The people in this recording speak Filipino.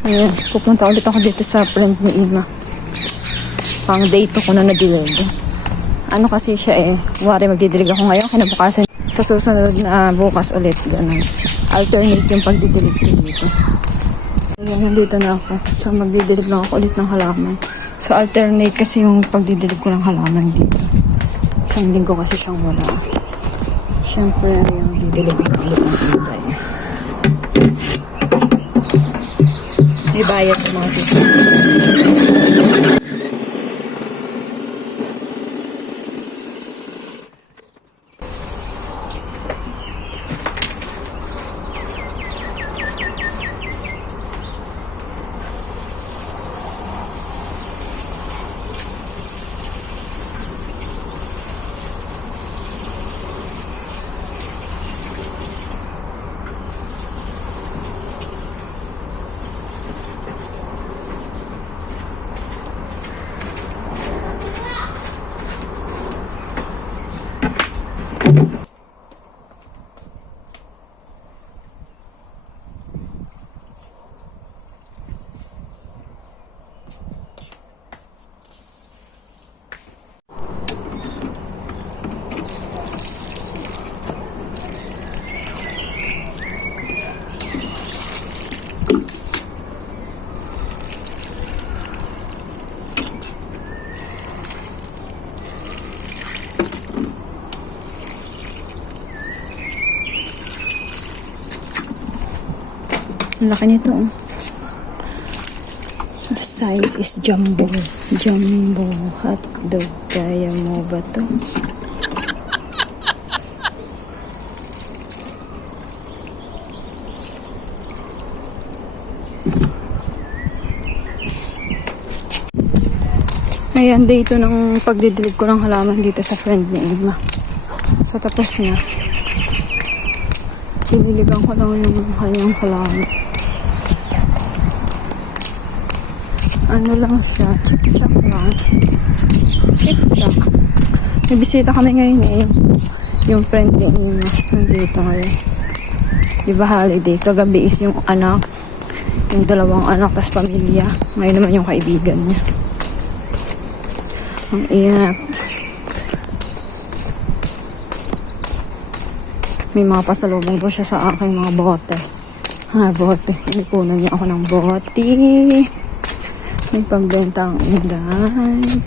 Ayan, pupunta ulit ako dito sa friend ni Ima. Pang date ko na nadilig. Ano kasi siya wari magdidilig ako ngayon, kinabukasan sa susunod na bukas ulit. Ganun. Alternate yung pagdidilig ko dito. Ayan, nandito na ako. So magdidilig lang ako ulit ng halaman. So alternate kasi yung pagdidilig ko ng halaman dito. Isang linggo kasi siyang wala. Siyempre, yung didilig ko ulit ng Inday. May bayad ng mga sisip. Ang laki nito. The size is jumbo. Jumbo hotdog. Kaya mo ba to? Ayan, dito ng pagdidilig ko ng halaman dito sa friend ni Ima. So tapos na. Diniligan ko lang yung kanyang halaman. Ano lang siya, chip-chap lang. Chip-chap. May bisita kami ngayon yung friend niya nandito ngayon. Diba holiday? Kagabi is yung anak, yung dalawang anak, tas pamilya. Ngayon naman yung kaibigan niya. Ang inat. May mga pasalubong po siya sa aking mga bote. Bote. Inipunan niya ako ng bote. May pambenta ang Inday.